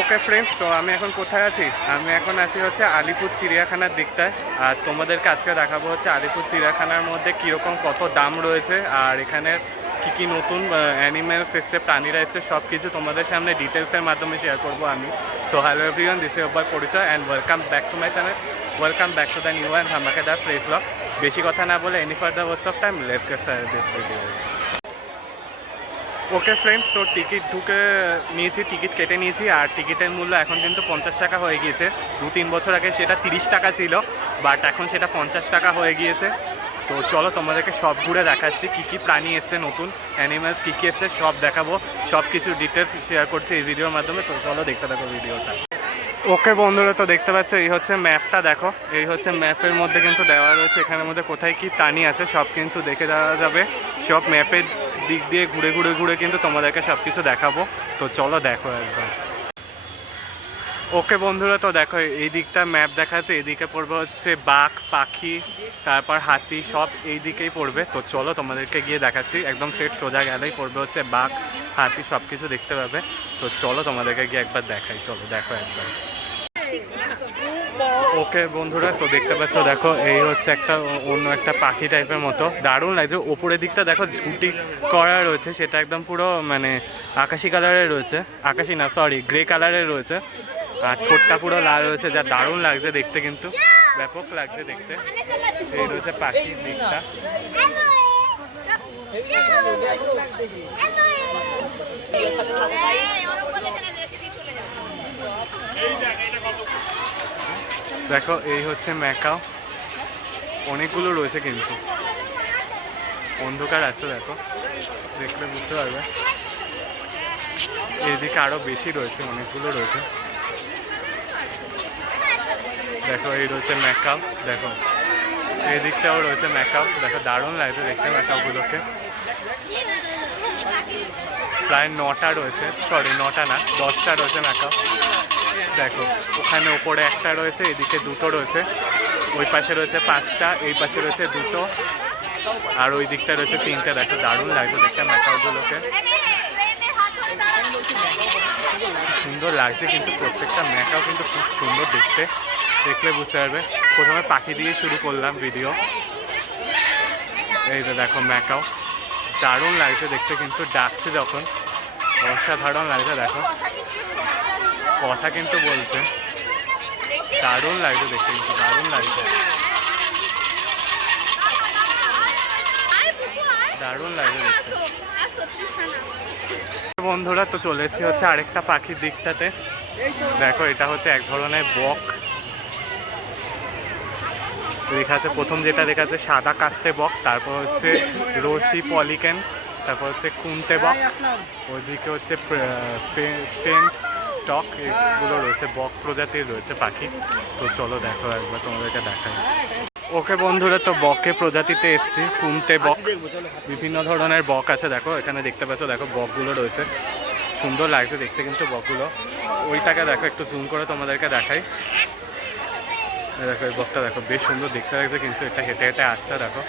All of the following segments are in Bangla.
ওকে ফ্রেন্ডস তো আমি এখন কোথায় আছি? আমি এখন আছি হচ্ছে আলিপুর চিড়িয়াখানার দিকটায়। আর তোমাদেরকে আজকে দেখাবো হচ্ছে আলিপুর চিড়িয়াখানার মধ্যে কীরকম কত দাম রয়েছে, আর এখানে কী কী নতুন অ্যানিম্যালস এসছে, প্রাণীরা এসছে সব কিছু তোমাদের সামনে ডিটেলসের মাধ্যমে শেয়ার করব আমি। সো হ্যালো এভরিওয়ান দিস অব্বার পরিচয় and welcome back to my channel welcome back to the new and ধামাকাদার fresh vlog বেশি কথা না বলে any further Wars of time get this video okay friends তো টিকিট ঢুকে নিয়েছি টিকিট কেটে নিয়েছি, আর টিকিটের মূল্য এখন কিন্তু পঞ্চাশ টাকা হয়ে গিয়েছে। দু তিন বছর আগে সেটা তিরিশ টাকা ছিল বাট এখন সেটা পঞ্চাশ টাকা হয়ে গিয়েছে। তো চলো, তোমাদেরকে সব ঘুরে দেখাচ্ছি, কী কী প্রাণী এসছে, নতুন অ্যানিমালস কী কী এসছে, সব দেখাবো। সব কিছু ডিটেলস শেয়ার করছি এই ভিডিওর মাধ্যমে, তো চলো দেখতে থাকো ভিডিওটা ওকে বন্ধুরা, তো দেখতে পাচ্ছ, এই হচ্ছে ম্যাপটা দেখো। এই হচ্ছে ম্যাপের মধ্যে কিন্তু দেওয়া রয়েছে, এখানের মধ্যে কোথায় কি প্রাণী আছে, সব কিন্তু দেখে দেওয়া যাবে। সব ম্যাপের দিক দিয়ে ঘুরে ঘুরে ঘুরে কিন্তু তোমাদেরকে সব কিছু দেখাবো। তো চলো দেখো একবার। ওকে বন্ধুরা, তো দেখো, এই দিকটা ম্যাপ দেখাচ্ছে, এদিকে পড়বে হচ্ছে বাঘ, পাখি, তারপর হাতি, সব এই দিকেই পড়বে। তো চলো তোমাদেরকে গিয়ে দেখাচ্ছি, একদম সেট সোজা গেলেই পড়বে হচ্ছে বাঘ, হাতি সব কিছু দেখতে পাবে। তো চলো তোমাদেরকে গিয়ে একবার দেখাই, চলো দেখো একবার। ওকে বন্ধুরা, তো দেখতে পাচ্ছ, দেখো, এই হচ্ছে একটা অন্য একটা পাখি টাইপের মতো। দারুণ লাগছে। ওপরের দিকটা দেখো, ঝুটি করা রয়েছে, সেটা একদম পুরো মানে আকাশি কালারের রয়েছে। আকাশি না সরি গ্রে কালারের রয়েছে। আর ঠোঁটটা পুরো লাল রয়েছে, যা দারুণ লাগছে দেখতে কিন্তু। ব্যাপক লাগছে দেখতে। এই রয়েছে পাখির দিকটা। দেখো এই হচ্ছে ম্যাকাও। অনেকগুলো রয়েছে কিন্তু। অন্ধকার আছে, দেখো। দেখলে বুঝতে পারবে। এদিকে আরও বেশি রয়েছে, অনেকগুলো রয়েছে। দেখো, এই রয়েছে ম্যাকাও, দেখো। এই দিকটাও রয়েছে ম্যাকাও। দেখো, দারুণ লাগছে দেখতে ম্যাকাওগুলোকে। প্রায় নটা রয়েছে সরি নটা না, দশটা রয়েছে ম্যাকাও। দেখো, ওখানে ওপরে একটা রয়েছে, এদিকে দুটো রয়েছে। ওই পাশে রয়েছে পাঁচটা, এই পাশে রয়েছে দুটো। আর ওই দিকটা রয়েছে তিনটে, দেখো দারুণ লাগছে দেখতে ম্যাকাওগুলোকে সুন্দর লাগছে কিন্তু প্রত্যেকটা ম্যাকাও কিন্তু খুব সুন্দর দেখতে। দেখলে বুঝতে পারবে। প্রথমে পাখি দিয়ে শুরু করলাম ভিডিও এই তো দেখো ম্যাকাও দারুণ লাগছে দেখতে কিন্তু, ডাকছে যখন। অসাধারণ লাগছে, দেখো। কথা কিন্তু বলছে। দারুণ লাগছে দেখতে কিন্তু, দারুণ লাগছে। দারুণ লাগছে দেখতে। বন্ধুরা, তো চলে এসেছি হচ্ছে আরেকটা পাখির দিকটাতে। দেখো, এটা হচ্ছে এক ধরনের বক। লেখা আছে প্রথম যেটা লেখা আছে সাদা কাস্তে বক, তারপর হচ্ছে রশি পলিকেন, তারপর হচ্ছে কুন্তে বক, ওইদিকে হচ্ছে পেন্ট স্টক এগুলো রয়েছে, বক প্রজাতির রয়েছে পাখি। তো চলো দেখো একবার তোমাদেরকে দেখাই। ওকে বন্ধুরা, তো বকে প্রজাতিতে এসছি, কুন্তে বক। বিভিন্ন ধরনের বক আছে, দেখো, এখানে দেখতে পাচ্ছ, দেখো, বকগুলো রয়েছে। সুন্দর লাগছে দেখতে কিন্তু বকগুলো। ওইটাকে দেখো, একটু জুম করে তোমাদেরকে দেখাই। দেখো, এই বকটা দেখো, বেশ সুন্দর দেখতে লাগছে কিন্তু, এটা হেঁটে হেঁটে আসছে, দেখো।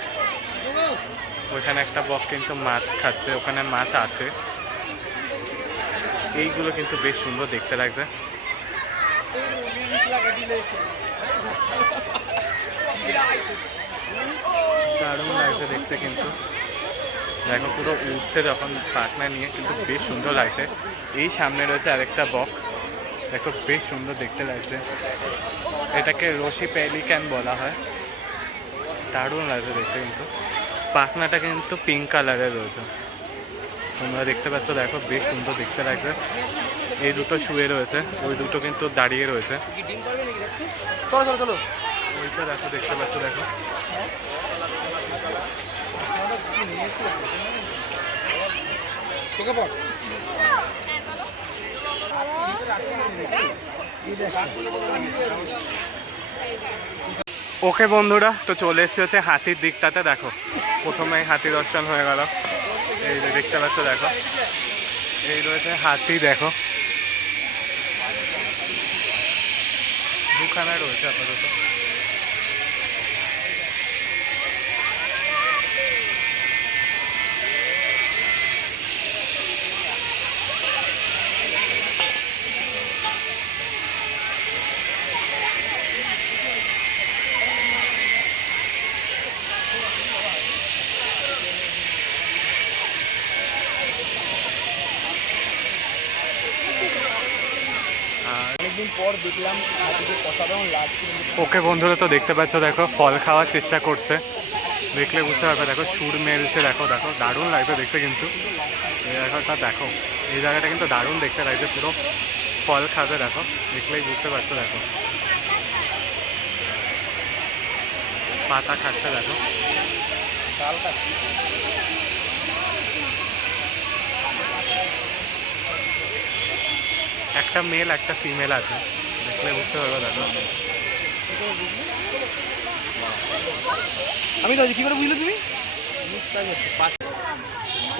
ওইখানে একটা বক কিন্তু মাছ খাচ্ছে, ওখানে মাছ আছে। এইগুলো কিন্তু বেশ সুন্দর দেখতে লাগবে দারুণ লাগছে দেখতে কিন্তু। দেখো, পুরো উঠছে যখন পাটনা নিয়ে, কিন্তু বেশ সুন্দর লাগছে। এই সামনে রয়েছে আরেকটা বক্স দেখো, বেশ সুন্দর দেখতে লাগছে। এটাকে রশি পেলিক্যান বলা হয়। দারুণ লাগছে দেখতে কিন্তু। পাখনাটা কিন্তু পিঙ্ক কালারের রয়েছে। তোমরা দেখতে পাচ্ছ দেখো বেশ সুন্দর দেখতে লাগছে। এই দুটো শুয়ে রয়েছে ওই দুটো কিন্তু দাঁড়িয়ে রয়েছে। ওইটা দেখো দেখতে পাচ্ছ দেখো। ওকে বন্ধুরা তো চলে এসেছি হচ্ছে হাতির দিকটাতে দেখো। প্রথমে হাতি দর্শন হয়ে গেল। এই দেখতে পাচ্ছ দেখো। এই রয়েছে হাতি দেখো। দুখানা রয়েছে আপাতত। পর দেখলাম অসাধারণ লাগছে। ওকে বন্ধুরা তো দেখতে পাচ্ছ দেখো ফল খাওয়ার চেষ্টা করছে। দেখলে বুঝতে পারবে দেখো সুর মেলছে দেখো দেখো দারুণ লাগছে দেখতে কিন্তু। এই জায়গাটা দেখো এই জায়গাটা কিন্তু দারুণ দেখতে লাগছে পুরো ফল খাবে দেখো দেখলেই বুঝতে পারছ দেখো। পাতা খাচ্ছে দেখো। ডাল খাচ্ছি। একটা মেল একটা ফিমেল আছে। দেখলে বুঝতে পারবে দেখো আমি তো কি করে বুঝলে তুমি?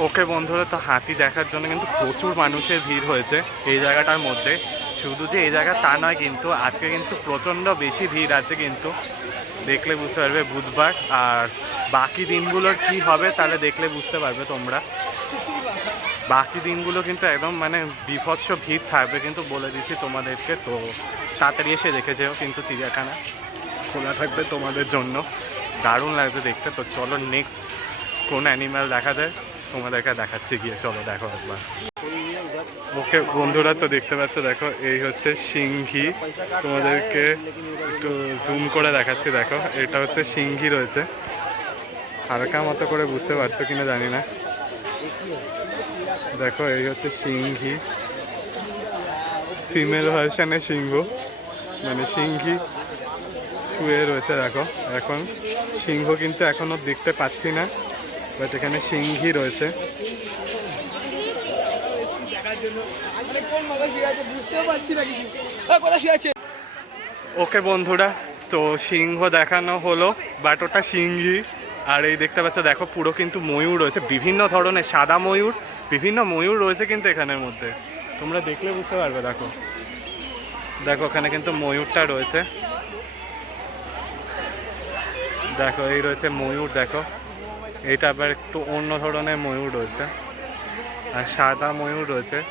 ওকে বন্ধুরা তো হাতি দেখার জন্য কিন্তু প্রচুর মানুষের ভিড় হয়েছে এই জায়গাটার মধ্যে। শুধু যে এই জায়গা তা নয় কিন্তু আজকে কিন্তু প্রচণ্ড বেশি ভিড় আছে কিন্তু। দেখলে বুঝতে পারবে বুধবার। আর বাকি দিনগুলোর কি হবে তাহলে দেখলে বুঝতে পারবে তোমরা। বাকি দিনগুলো কিন্তু একদম মানে বিভৎস ভিড় থাকবে কিন্তু বলে দিচ্ছি তোমাদেরকে। তো তাড়াতাড়ি এসে দেখে যেও কিন্তু চিড়িয়াখানা খোলা থাকবে তোমাদের জন্য। দারুণ লাগবে দেখতে। তো চলো নেক্সট কোন অ্যানিম্যাল দেখা যায়, তোমাদেরকে দেখাচ্ছি গিয়ে। চলো দেখো একবার। ওকে বন্ধুরা তো দেখতে পাচ্ছ, দেখো, এই হচ্ছে সিংহি। তোমাদেরকে একটু জুম করে দেখাচ্ছি, দেখো, এটা হচ্ছে সিংহি রয়েছে। হালকা মতো করে বুঝতে পারছ কিনা জানি না। দেখো, এই হচ্ছে সিংহি। ফিমেল ভার্সনের সিংহ। মানে সিংহি শুয়ে রয়েছে, দেখো। এখন সিংহ কিন্তু এখনও দেখতে পাচ্ছি না বাট এখানে সিংহি রয়েছে। ওকে বন্ধুরা, তো সিংহ দেখানো হলো বাট ওটা সিংহি। আর এই দেখতে পাচ্ছ, দেখো পুরো কিন্তু ময়ূর রয়েছে, বিভিন্ন ধরনের সাদা ময়ূর, বিভিন্ন ময়ূর রয়েছে কিন্তু এখানের মধ্যে। তোমরা দেখলে বুঝতে পারবে, দেখো। দেখো, ওখানে কিন্তু ময়ূরটা রয়েছে। দেখো, এই রয়েছে ময়ূর, দেখো। এইটা আবার একটু অন্য ধরনের ময়ূর রয়েছে। আর সাদা ময়ূর রয়েছে।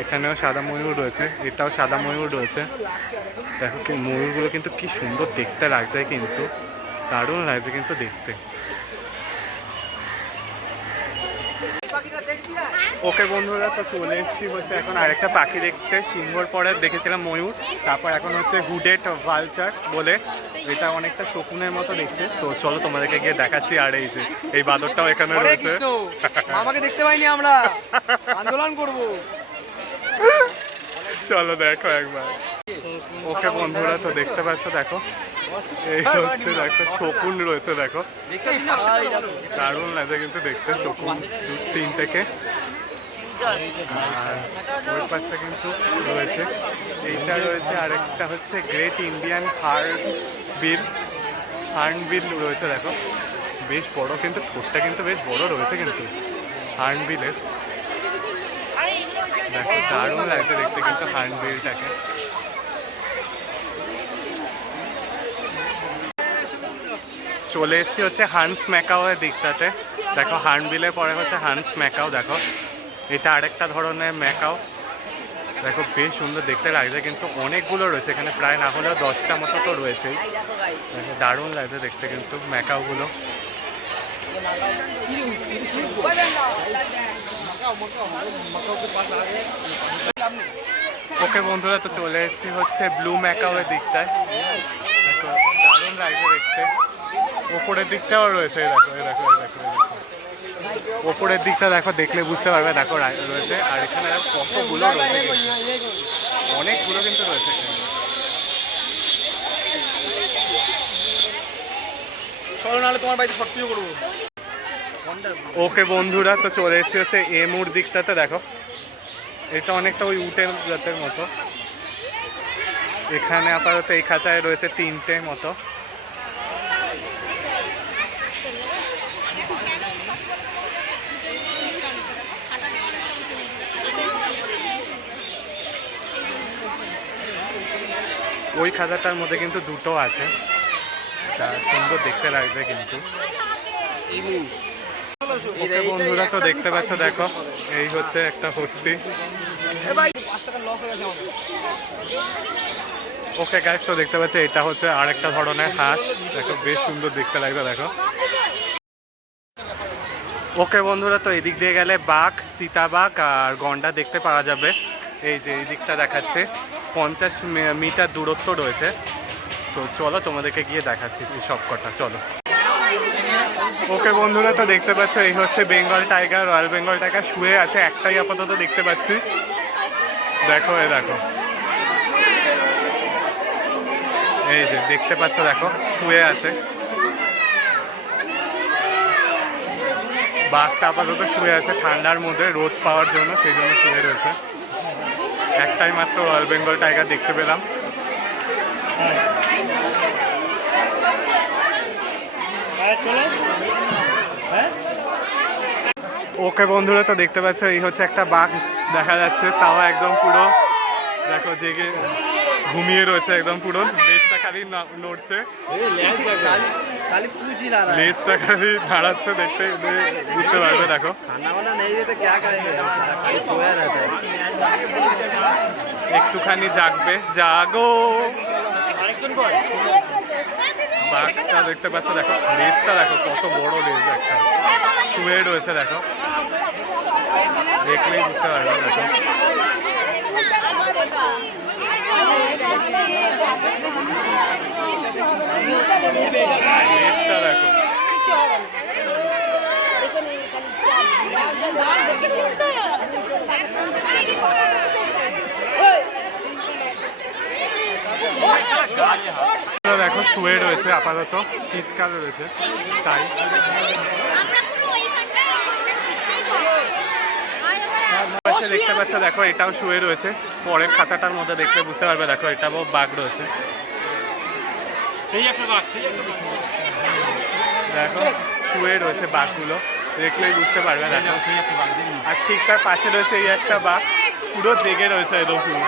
এখানেও সাদা ময়ূর রয়েছে, এটাও সাদা ময়ূর রয়েছে। দেখো কি, ময়ূরগুলো কিন্তু কি সুন্দর দেখতে লাগছে কিন্তু। দারুণ লাগছে কিন্তু দেখতে। ওকে বন্ধুরা তো চলে এসেছি হচ্ছে এখন আরেকটা পাখি দেখতে। সিংহর পরে দেখেছিলাম ময়ূর তারপর এখন হচ্ছে হুডেট ভালচার বলে। এটা অনেকটা শকুনের মতো দেখতে। তো চলো তোমাদেরকে গিয়ে দেখাচ্ছি আর এই যে এই বাদরটাও এখানে রয়েছে। মামাকে দেখতে পাইনি আমরা। আন্দোলন করব। চলো দেখো একবার। ওকে বন্ধুরা তো দেখতে পাচ্ছ দেখো। এই হচ্ছে দেখো, শকুন রয়েছে দেখো। কিন্তু দেখতে পাশটা কিন্তু রয়েছে। রয়েছে হচ্ছে গ্রেট ইন্ডিয়ান হার্ন বিল হার্ন বিল রয়েছে দেখো। বেশ বড় কিন্তু, ঠোঁটটা কিন্তু বেশ বড় রয়েছে কিন্তু হার্ন বিলের দেখো, দারুণ লাগছে দেখতে কিন্তু হার্ন চলে এসেছি হচ্ছে হান্স ম্যাকাওয়ের দিকটাতে। দেখো হার্নবিলের পরে হচ্ছে হান্স ম্যাকাও দেখো। এটা আরেকটা ধরনের ম্যাকাও দেখো, বেশ সুন্দর দেখতে লাগছে, কিন্তু অনেকগুলো রয়েছে। এখানে প্রায় না হলেও দশটা মতো তো রয়েছেই। দারুণ লাগছে দেখতে কিন্তু ম্যাকাওগুলো ওকে, বন্ধুরা, তো চলে এসেছি হচ্ছে ব্লু ম্যাকাওয়ের দিকটায়। দেখো, দারুণ লাগছে দেখতে। ওপরের দিকটাও রয়েছে দেখো দেখো দেখো ওপরের দিকটা দেখো দেখলে বুঝতে পারবে দেখো রয়েছে। আর এখানে কতগুলো রয়েছে অনেকগুলো কিন্তু রয়েছে চলো নাহলে তোমার বাড়িতে শর্ট পুজো করব। ওকে বন্ধুরা তো চলে এসেছি হচ্ছে এমুর দিকটাতে দেখো। এটা অনেকটা ওই উটের জাতের মতো। এখানে আপাতত এই খাঁচায় রয়েছে তিনটে মতো। ওই খাঁচাটার মধ্যে কিন্তু দুটো আছে। সুন্দর দেখতে লাগছে কিন্তু। ওকে বন্ধুরা, তো দেখতে পাচ্ছ, দেখো, এই হচ্ছে একটা হস্তি। গেছে ওকে গাইস তো দেখতে পাচ্ছ, এটা হচ্ছে আরেকটা ধরনের হাঁস। দেখো, বেশ সুন্দর দেখতে লাগবে দেখো। ওকে বন্ধুরা, তো এদিক দিয়ে গেলে বাঘ, চিতাবাঘ আর গন্ডা দেখতে পাওয়া যাবে। এই যে, এই দিকটা দেখাচ্ছে। পঞ্চাশ মিটার দূরত্ব রয়েছে। তো চলো তোমাদেরকে গিয়ে দেখাচ্ছি এই সব কটা, চলো। ওকে বন্ধুরা, তো দেখতে পাচ্ছ, এই হচ্ছে Bengal tiger, royal Bengal tiger. শুয়ে আছে একটাই আপাতত দেখতে পাচ্ছি। দেখো, এ দেখো। এই যে, দেখতে পাচ্ছ, দেখো, শুয়ে আছে। বাঘটা আপাতত শুয়ে আছে ঠান্ডার মধ্যে, রোদ পাওয়ার জন্য, সেই জন্য শুয়ে রয়েছে। একটাই মাত্র রয়্যাল বেঙ্গল টাইগার দেখতে পেলাম। ওকে বন্ধুরা, তো দেখতে পাচ্ছ, এই হচ্ছে একটা বাঘ। দেখা যাচ্ছে তাও একদম পুরো। দেখো, জেগে ঘুমিয়ে রয়েছে একদম পুরো। লেজটা খালি নড়ছে। লেজটা খালি দাঁড়াচ্ছে দেখতে বুঝতে পারবে দেখো। একটুখানি জাগবে জাগো। বাঘটা দেখতে পাচ্ছ দেখো লেজটা দেখো কত বড় লেজ একটা। শুয়ে রয়েছে দেখো। দেখলেই বুঝতে পারবে দেখো। দেখো, শুয়ে রয়েছে, আপাতত শীতকাল রয়েছে, তাই। দেখতে পাচ্ছ, দেখো, এটাও শুয়ে রয়েছে পরের খাঁচাটার মধ্যে দেখলে বুঝতে পারবে, দেখো, এটাও বাঘ রয়েছে। দেখো শুয়ে রয়েছে বাঘগুলো। দেখলেই বুঝতে পারবে দেখো। আর ঠিক তার পাশে রয়েছে এই একটা বাঘ। পুরো জেগে রয়েছে পুরো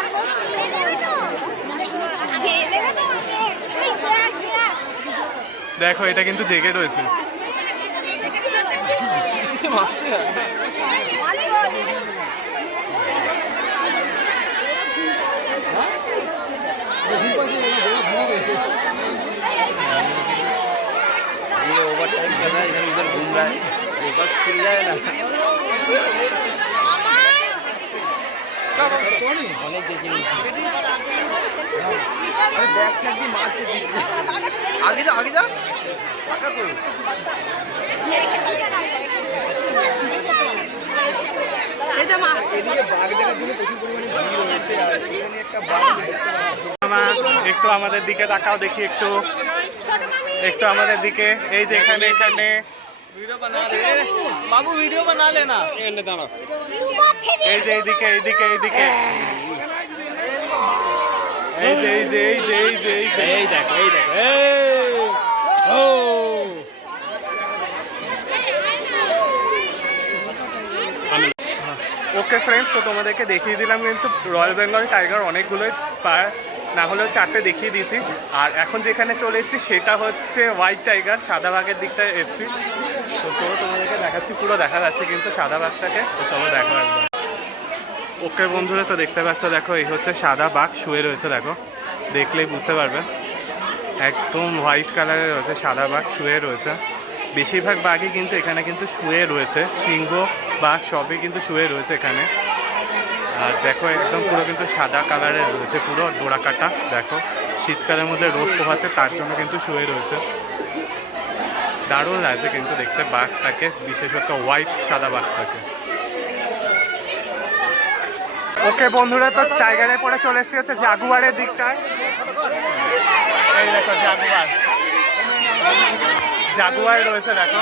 দেখো এটা কিন্তু জেগে রয়েছে। ये ओवर टाइम कर रहा है इधर उधर घूम रहा है एक बार फिर जाए ना অনেক দেখে নিয়েছি ব্যাগ ফ্যাগ দিয়ে মারছে দিচ্ছে আগে যা আগে যা টাকা তো এদিকে বাঘ দেখার জন্য প্রচুর পরিমাণে ভিড় হয়েছে আর এখানে একটা বাঘ মামা একটু আমাদের দিকে তাকাও দেখি একটু। একটু আমাদের দিকে এই যে এখানে এখানে। বাবু ভিডিও বানা লেনা এই যে এইদিকে এইদিকে এইদিকে। এই যে এই যে এই যে এই যে এই যে। এই দেখ এই দেখ ও। ওকে ফ্রেন্ডস তো তোমাদেরকে দেখিয়ে দিলাম কিন্তু রয়্যাল বেঙ্গল টাইগার অনেকগুলোই পার না হলেও চারটে দেখিয়ে দিয়েছি। আর এখন যেখানে চলে এসেছি সেটা হচ্ছে হোয়াইট টাইগার সাদা বাঘের দিকটায় এসেছি। তো চলো তোমাদেরকে দেখাচ্ছি, পুরো দেখা যাচ্ছে কিন্তু সাদা বাঘটাকে তো চলো দেখো একবার। ওকে বন্ধুরা, তো দেখতে পাচ্ছ, দেখো, এই হচ্ছে সাদা বাঘ শুয়ে রয়েছে, দেখো। দেখলেই বুঝতে পারবে। একদম হোয়াইট কালারের রয়েছে, সাদা বাঘ শুয়ে রয়েছে। বেশিরভাগ বাঘই কিন্তু এখানে কিন্তু শুয়ে রয়েছে। সিংহ, বাঘ সবই কিন্তু শুয়ে রয়েছে এখানে। আর দেখো একদম পুরো কিন্তু সাদা কালারের রয়েছে পুরো ডোরা কাটা দেখো শীতকালের মধ্যে রোদ পোহাচ্ছে তার জন্য কিন্তু শুয়ে রয়েছে। দারুণ লাগছে কিন্তু দেখতে বাঘটাকে বিশেষত হোয়াইট সাদা বাঘটাকে। ওকে বন্ধুরা তো টাইগারের পরে চলে এসেছি হচ্ছে জাগুয়ারের দিকটায়। এই দেখো জাগুয়ার। জাগুয়ার রয়েছে দেখো।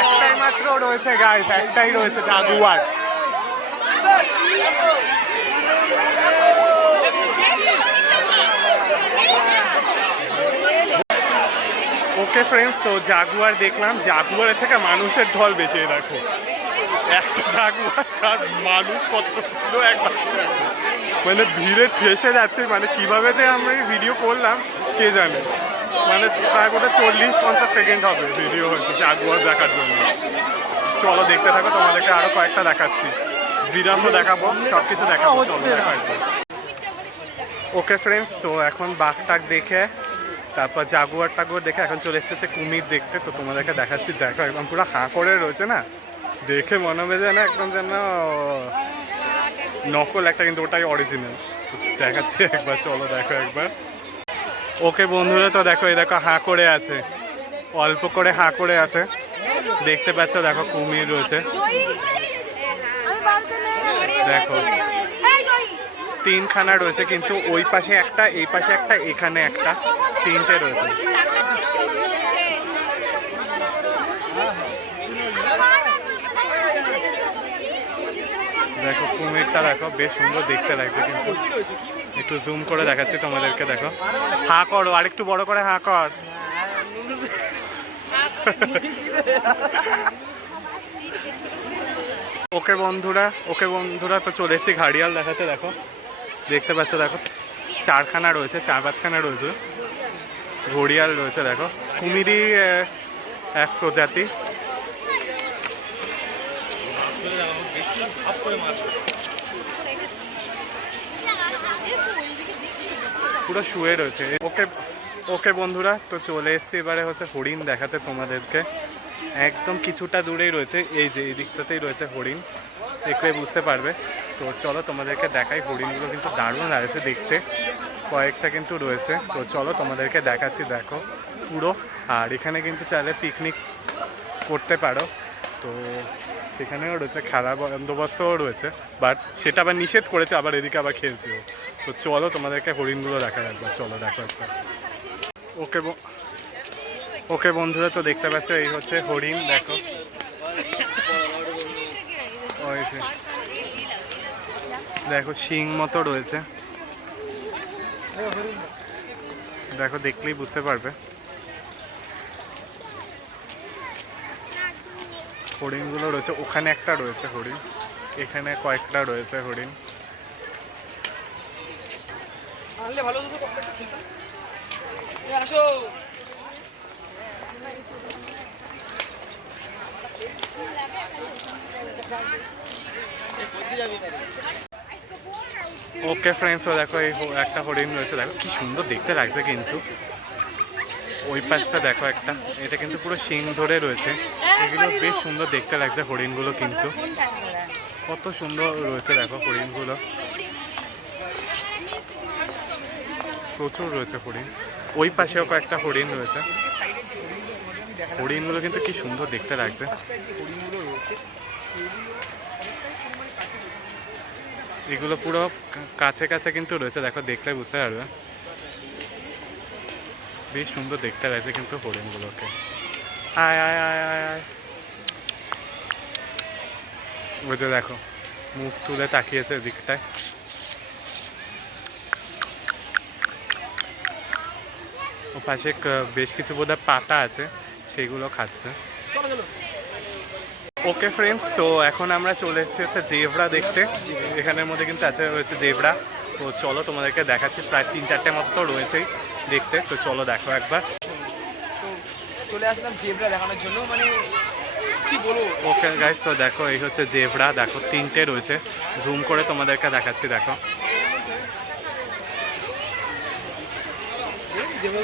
একটাই মাত্র রয়েছে গাইস একটাই রয়েছে জাগুয়ার ওকে ফ্রেন্ডস তো জাগুয়ার দেখলাম। জাগুয়ারের থেকে মানুষের ঢল বেঁচে দেখো। একটা জাগুয়ার মানুষ একবার মানে ভিড়ে ঠেসে যাচ্ছে মানে কীভাবে যে আমরা ভিডিও করলাম কে জানে? মানে প্রায় গোটা চল্লিশ পঞ্চাশ সেকেন্ড হবে ভিডিও হচ্ছে জাগুয়ার দেখার জন্য। চলো দেখতে থাকো তোমাদেরকে আরও কয়েকটা দেখাচ্ছি। জিরাফও দেখাবো সব কিছু দেখাবো চলো দেখো ওকে ফ্রেন্ডস তো এখন বাঘ টাক দেখে তারপর জাগুয়ার টাগুয়ার দেখে এখন চলে এসেছে কুমির দেখতে, তো তোমাদেরকে দেখাচ্ছি। দেখো, একদম পুরো হাঁ করে রয়েছে না? দেখে মনে হবে যেন একদম যেন নকল একটা কিন্তু ওটাই অরিজিনাল দেখাচ্ছি একবার, চলো দেখো একবার। ওকে বন্ধুরা, তো দেখো, এই দেখো, হাঁ করে আছে। অল্প করে হাঁ করে আছে। দেখতে পাচ্ছ, দেখো, কুমির রয়েছে। দেখো, তিনখানা রয়েছে, কিন্তু ওই পাশে একটা, এই পাশে একটা, এখানে একটা। তিনটে রয়েছে। দেখো কুমিরটা দেখো বেশ সুন্দর দেখতে লাগছে কিন্তু। একটু জুম করে দেখাচ্ছি তোমাদেরকে দেখো। হা করো আরেকটু বড় করে হা কর। ওকে বন্ধুরা ওকে বন্ধুরা তো চলে এসেছি ঘাড়িয়াল দেখাতে দেখো। দেখতে পাচ্ছ দেখো চারখানা রয়েছে চার পাঁচখানা রয়েছে। ঘড়িয়াল রয়েছে দেখো। কুমিরই আহ, এক প্রজাতি। পুরো শুয়ে রয়েছে। ওকে ওকে বন্ধুরা তো চলে এসছি এবারে হচ্ছে হরিণ দেখাতে তোমাদেরকে। একদম কিছুটা দূরেই রয়েছে এই যে এই দিকটাতেই রয়েছে হরিণ। দেখলে বুঝতে পারবে। তো চলো তোমাদেরকে দেখাই হরিণগুলো কিন্তু দারুণ লাগছে দেখতে। কয়েকটা কিন্তু রয়েছে। তো চলো তোমাদেরকে দেখাচ্ছি, দেখো পুরো। আর এখানে কিন্তু চাইলে পিকনিক করতে পারো। তো সেখানেও রয়েছে খেলার বন্দোবস্তও রয়েছে। বাট সেটা আবার নিষেধ করেছে, আবার এদিকে আবার খেলছে তো চলো তোমাদেরকে হরিণগুলো দেখা একবার। চলো দেখো একবার। ওকে ওকে বন্ধুরা, তো দেখতে পাচ্ছ, এই হচ্ছে হরিণ, দেখো। দেখো, শিং মতো রয়েছে। দেখো দেখলেই বুঝতে পারবে। হরিণগুলো রয়েছে ওখানে একটা রয়েছে হরিণ এখানে কয়েকটা রয়েছে হরিণ। ওকে ফ্রেন্ডস দেখো এই একটা হরিণ রয়েছে, দেখো কি সুন্দর দেখতে লাগছে কিন্তু। ওই পাশটা দেখো একটা, এটা কিন্তু পুরো শিং ধরে রয়েছে। এগুলো বেশ সুন্দর দেখতে লাগছে হরিণগুলো কিন্তু। কত সুন্দর রয়েছে দেখো হরিণগুলো প্রচুর রয়েছে হরিণ ওই পাশেও কয়েকটা হরিণ রয়েছে। হরিণগুলো কিন্তু কি সুন্দর দেখতে লাগছে। এগুলো পুরো কাছে কাছে কিন্তু রয়েছে, দেখো দেখলে বুঝতে পারবে। বেশ সুন্দর দেখতে লাগছে কিন্তু হরিণগুলোকে। আয় আয় আয় আয় আয়। ওই দেখো, মুখ তুলে তাকিয়েছে দিকটায় ও পাশে বেশ কিছু বোধহয় পাতা আছে, সেগুলো খাচ্ছে। ওকে ফ্রেন্ডস তো এখন আমরা চলে এসেছি হচ্ছে জেভরা দেখতে। এখানের মধ্যে কিন্তু আছে রয়েছে জেভরা তো চলো তোমাদেরকে দেখাচ্ছি প্রায় তিন চারটে মতো রয়েছেই দেখতে। তো চলো দেখো একবার। তো চলে আসলাম জেবরা দেখানোর জন্য। মানে কি বলব? ওকে গাইস তো দেখো এই হচ্ছে জেভরা দেখো তিনটে রয়েছে। জুম করে তোমাদেরকে দেখাচ্ছি দেখো।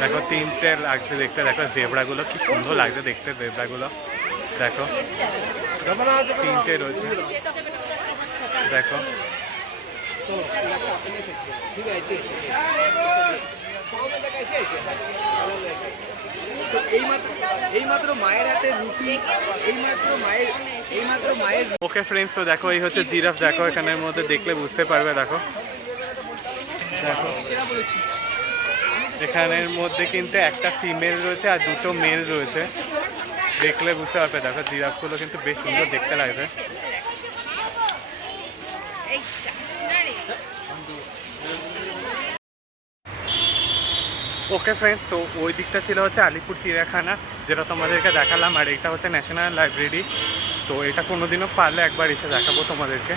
দেখো তিনটে লাগছে দেখতে। দেখো জেবরাগুলো কি সুন্দর লাগছে দেখতে জেবরাগুলো। দেখো। তিনটে রয়েছে। দেখো। ফ্রেন্ডস তো দেখো, এই হচ্ছে জিরাফ। দেখো, এখানের মধ্যে দেখলে বুঝতে পারবে, দেখো। দেখো। এখানের মধ্যে কিন্তু একটা ফিমেল রয়েছে আর দুটো মেল রয়েছে। দেখলে বুঝতে পারবে। দেখো, জিরাফগুলো কিন্তু বেশ সুন্দর দেখতে লাগবে ওকে ফ্রেন্ডস তো ওই দিকটা ছিল হচ্ছে আলিপুর চিড়িয়াখানা, যেটা তোমাদেরকে দেখালাম, আর এটা হচ্ছে ন্যাশনাল লাইব্রেরি তো এটা কোনোদিনও পারলে একবার এসে দেখাবো তোমাদেরকে।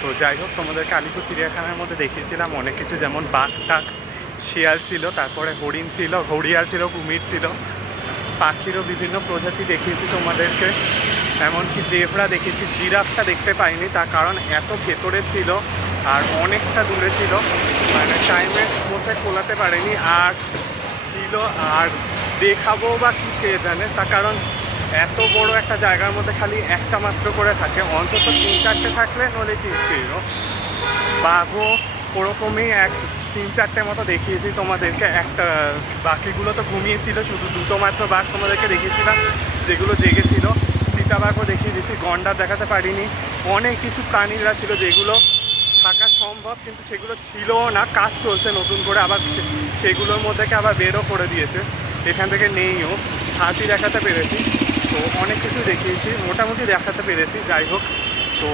তো যাই হোক, তোমাদেরকে আলিপুর চিড়িয়াখানার মধ্যে দেখিয়েছিলাম, অনেক কিছু যেমন বাঘ, টাক, শিয়াল ছিল, তারপরে হরিণ ছিল, ঘড়িয়াল ছিল, কুমির ছিল। পাখিরও বিভিন্ন প্রজাতি দেখিয়েছি তোমাদেরকে। এমনকি জেবরা দেখেছি, জিরাফটা দেখতে পাইনি, তার কারণ এত ভেতরে ছিল আর অনেকটা দূরে ছিল। মানে টাইমে বসে কোলাতে পারেনি। আর ছিল, আর দেখাবো বা কী কে জানে, তার কারণ এত বড় একটা জায়গার মধ্যে খালি একটা মাত্র করে থাকে। অন্তত তিন চারটে থাকলে নলে ঠিক ছিল? বাঘও ওরকমই এক তিন চারটে মতো দেখিয়েছি তোমাদেরকে। একটা বাকিগুলো তো ঘুমিয়েছিল, শুধু দুটো মাত্র বাঘ তোমাদেরকে দেখিয়েছিলাম যেগুলো জেগেছিল। সীতাবাঘও দেখিয়ে দিয়েছি, গন্ডার দেখাতে পারিনি। অনেক কিছু প্রাণীরা ছিল যেগুলো থাকা সম্ভব, কিন্তু সেগুলো ছিলও না। কাজ চলছে নতুন করে, আবার সেগুলোর মধ্যেকে আবার বেরও করে দিয়েছে। এখান থেকে নেইও, হাতি দেখাতে পেরেছি। তো অনেক কিছু দেখিয়েছি, মোটামুটি দেখাতে পেরেছি, যাই হোক। তো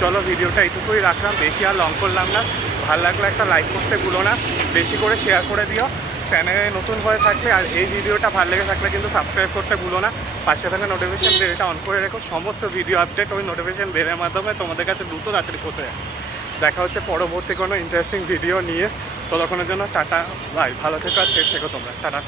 চলো, ভিডিওটা এইটুকুই রাখলাম, বেশি আর লং করলাম না। ভালো লাগলে একটা লাইক করতে ভুলো না। বেশি করে শেয়ার করে দিও। চ্যানেলে নতুন হয়ে থাকলে আর এই ভিডিওটা ভালো লেগে থাকলে কিন্তু সাবস্ক্রাইব করতে ভুলো না। পাশে থাকা নোটিফিকেশান বেলটা অন করে রেখো। সমস্ত ভিডিও আপডেট ওই নোটিফিকেশান বেলের মাধ্যমে তোমাদের কাছে দ্রুত তাড়াতাড়ি পৌঁছে যায়। দেখা হচ্ছে পরবর্তী কোনো ইন্টারেস্টিং ভিডিও নিয়ে। ততক্ষণের জন্য টাটা ভাই ভালো থেকো আর শেষ থেকো তোমরা। টাটা।